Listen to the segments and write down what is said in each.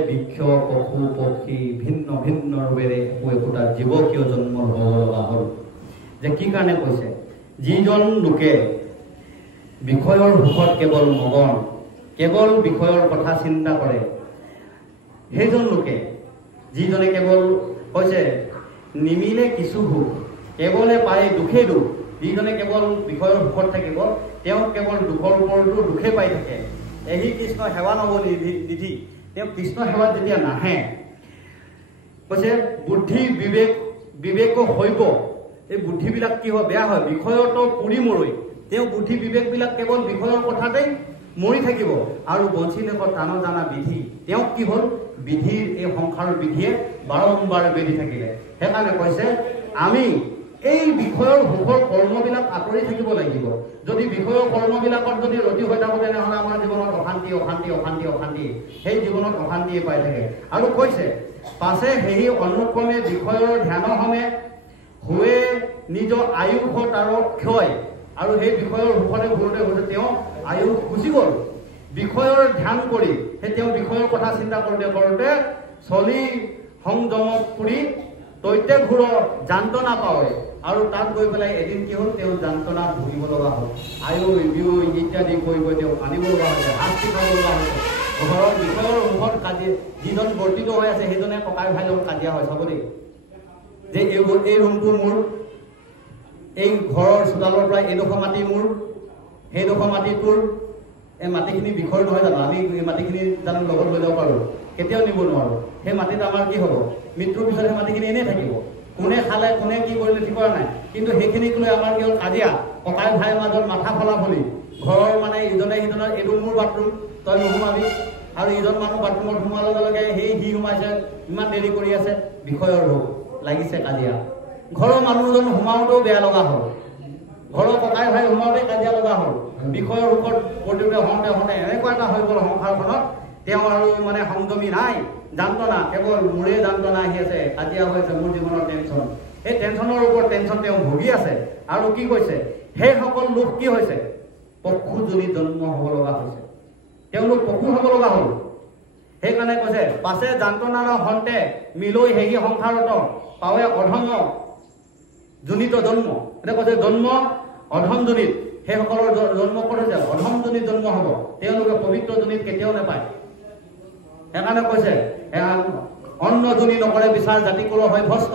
বৃক্ষ পশু পক্ষী ভিন্ন ভিন্ন ৰূপেৰে একোটা জীৱ কিয় জন্ম হ'ব লগা হ'ল যে কি কাৰণে কৈছে যিজন লোকে বিষয়ৰ সুখত কেৱল মগন কেৱল বিষয়ৰ কথা চিন্তা কৰে সেইজন লোকে যিজনে কেৱল কৈছে নিমিলে কিছু সুখ কেৱলে পায় দুখে দুখ যিজনে কেৱল বিষয়ৰ সুখত থাকিব তেওঁ কেৱল দুখৰ ওপৰতো দুখে পাই থাকে এই কৃষ্ণ সেৱা নৱনিধি তেওঁ কৃষ্ণ সেৱাত যেতিয়া নাহে কৈছে বুদ্ধি বিবেক হৈব এই বুদ্ধিবিলাক কি হয় বেয়া হয় বিষয়তো পুৰি মৰৈ তেওঁ বুদ্ধি বিবেকবিলাক কেৱল বিষয়ৰ কথাতেই মৰি থাকিব আৰু বঞ্চিলে টান জানা বিধি তেওঁ কি হ'ল বিধিৰ এই সংসাৰৰ বিধিয়ে বাৰম্বাৰ বেৰি থাকিলে সেইকাৰণে কৈছে আমি এই বিষয়ৰ সুখৰ কৰ্মবিলাক আঁতৰি থাকিব লাগিব যদি বিষয়ৰ কৰ্মবিলাকত যদি ৰতি হৈ থাকোঁ তেনেহ'লে আমাৰ জীৱনত অশান্তি সেই জীৱনত অশান্তিয়ে পাই থাকে আৰু কৈছে পাছে সেই অনুক্ৰমে বিষয়ৰ ধ্যানসমূহে हुए निज आयुष तार क्षय और সেই বিষয়ৰ সুখতে ঘূৰোতে ঘূৰোতে তেওঁ আয়ুষ গুচি গ'ল বিষয়ৰ ধ্যান কৰি সেই তেওঁ বিষয়ৰ কথা চিন্তা কৰোঁতে কৰোঁতে চলি সংযমক পুৰি তৈতে ঘূৰ যান্ত্ৰণা পায় আৰু তাত গৈ পেলাই এদিন কি হ'ল তেওঁ যান্ত্ৰণা ভুগিব লগা হ'ল আয়ুষ বিয়ু ইত্যাদি কৈ কৈ তেওঁ কান্দিব লগা হৈছে শাস্তি খাব লগা হৈছে ঘৰৰ বিষয়ৰ সুখত কাজিয়া যিজন বৰ্তিত হৈ আছে সেইজনে ককাই ভাই লগত কাজিয়া হয় চাব দেই যে এই ৰুমটো মোৰ এই ঘৰৰ চোতালৰ পৰা এইডোখৰ মাটি মোৰ সেইডোখৰ মাটি তোৰ এই মাটিখিনি বিষয় নহয় জানো আমি এই মাটিখিনি জানো লগত লৈ যাব পাৰোঁ কেতিয়াও নিব নোৱাৰোঁ সেই মাটিত আমাৰ কি হ'ব মৃত্যুৰ পিছত সেই মাটিখিনি এনেই থাকিব কোনে খালে কোনে কি কৰিলে ঠিক কৰা নাই কিন্তু সেইখিনিক লৈ আমাৰ কি হ'ল কাজিয়া ককাই ভাইৰ মাজত মাথা ফলাফলি ঘৰৰ মানে ইজনে সিজনৰ এইটো মোৰ বাথৰুম তই নোসোমাবি আৰু ইজন মানুহ বাথৰুমত সোমোৱাৰ লগে লগে সি সোমাইছে ইমান দেৰি কৰি আছে বিষয়ৰ ৰোগ লাগিছে কাজিয়া ঘৰৰ মানুহজন সোমাওঁতেও বেয়া লগা হ'ল ঘৰৰ ককাই ভাই সোমাওঁতে কাজিয়া লগা হ'ল বিষয়ৰ ওপৰত প্ৰতিটো হওঁতে এনেকুৱা এটা হৈ গ'ল সংসাৰখনত তেওঁ আৰু মানে সংযমী নাই যান্ত্ৰণা কেৱল মোৰে যান্ত্ৰণা আহি আছে কাজিয়া হৈ আছে মোৰ জীৱনৰ টেনশ্যন এই টেনশ্যনৰ ওপৰত টেনশ্যন তেওঁ ভুগি আছে আৰু কি কৈছে সেইসকল লোক কি হৈছে পশুজনিত জন্ম হ'ব লগা হৈছে তেওঁলোক পশু হ'ব লগা হ'ল সেইকাৰণে কৈছে পাছে যান্ত্ৰণাৰ হন্তে মিলৈ সেই সংসাৰত পাৱে অধম জনিত জন্ম এতিয়া কৈছে জন্ম অধম জনিত সেইসকলৰ জন্ম ক'ত হৈছে অধম জনিত জন্ম হ'ব তেওঁলোকে পবিত্ৰ জনিত কেতিয়াও নাপায় সেইকাৰণে কৈছে অন্ন জনি নকৰে বিচাৰ জাতি কুল হয় ভস্ত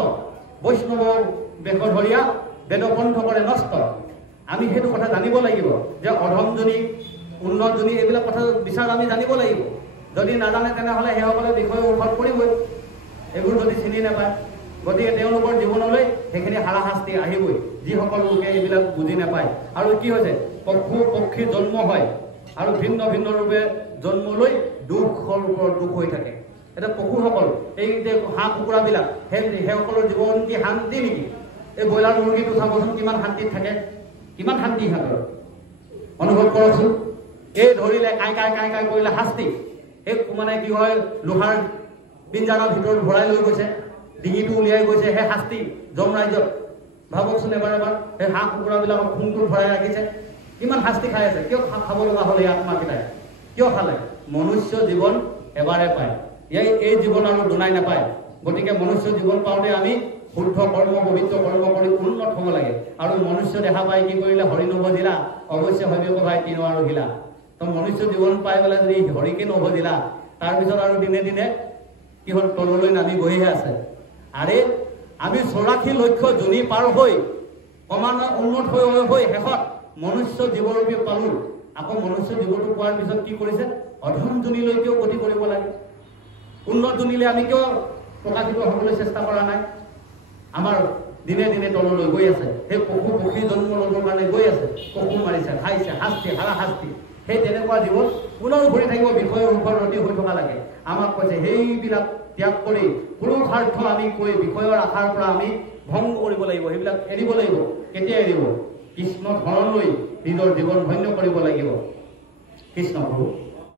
বৈষ্ণৱ বেশধৰীয়া বেদপন্থ কৰে নষ্ট আমি সেইটো কথা জানিব লাগিব যে অধম জনি উন্নত জনি এইবিলাক কথা বিচাৰ আমি জানিব লাগিব যদি নাজানে তেনেহ'লে সেইসকলে বিষয় উদ্ভৱ কৰিবই এইবোৰ যদি চিনি নাপায় গতিকে তেওঁলোকৰ জীৱনলৈ সেইখিনি হাৰাশাস্তি আহিবই যিসকল লোকে এইবিলাক বুজি নাপায় আৰু কি হৈছে পশু পক্ষী জন্ম হয় আৰু ভিন্ন ভিন্ন ৰূপে জন্ম লৈ দুখৰ ওপৰত দুখ হৈ থাকে এতিয়া পশুসকল এই যে হাঁহ কুকুৰাবিলাক সেইসকলৰ জীৱন কি শান্তি নেকি এই ব্ৰইলাৰ মুৰ্গীটো চাবচোন কিমান শান্তিত থাকে কিমান শান্তি সিহঁতৰ অনুভৱ কৰকচোন এই ধৰিলে কাই কৰিলে শাস্তি এই মানে কি হয় লোহাৰ পিঞ্জাৰৰ ভিতৰত ভৰাই লৈ গৈছে ডিঙিটো উলিয়াই গৈছে সেই শাস্তি যম ৰাজ্যত ভাবকচোন এবাৰ সেই হাঁহ কুকুৰাবিলাকক খুংটো ভৰাই ৰাখিছে কিমান শাস্তি খাই আছে কিয় খাব লগা হ'ল এই আত্মাকেইটাই কিয় খালে মনুষ্য জীৱন এবাৰে পায় এই জীৱন আৰু দুনাই নাপায় গতিকে মনুষ্য জীৱন পাওঁতে আমি শুদ্ধ কৰ্ম পবিত্ৰ কৰ্ম কৰি উন্নত হ'ব লাগে আৰু মনুষ্য দেখা পাই কি কৰিলে হৰি নভজিলা অৱশ্যে হৰি ভাই তিন আৰু হিলা তো মনুষ্য জীৱন পাই পেলাই যদি হৰিকে নভজিলা তাৰপিছত আৰু দিনে দিনে কি হ'ল তললৈ নামি গৈহে আছে আৰে আমি 84 লক্ষ জনী পাৰ হৈ ক্ৰমান্বয়ে উন্নত হৈ শেষত মনুষ্য জীৱৰূপী পালোঁ আকৌ মনুষ্য জীৱটো পোৱাৰ পিছত কি কৰিছে অধম জনীলৈকেও গতি কৰিব লাগে উন্নত জনীলৈ আমি কিয় প্ৰকাশিত হ'বলৈ চেষ্টা কৰা নাই আমাৰ দিনে দিনে তললৈ গৈ আছে সেই পশু পক্ষী জন্ম ল'বৰ কাৰণে গৈ আছে পশু মাৰিছে খাইছে শাস্তি হাৰাশাস্তি সেই তেনেকুৱা জীৱন পুনৰ ঘূৰি থাকিব বিষয়ৰ ওপৰত ৰতি হৈ থকা লাগে আমাক কৈছে সেইবিলাক ত্যাগ কৰি পুৰুষাৰ্থ আমি কৈ বিষয়ৰ আশাৰ পৰা আমি ভংগ কৰিব লাগিব সেইবিলাক এৰিব লাগিব কেতিয়া এৰিব কৃষ্ণ শৰণ লৈ নিজৰ জীৱন ধন্য কৰিব লাগিব কৃষ্ণ প্ৰভু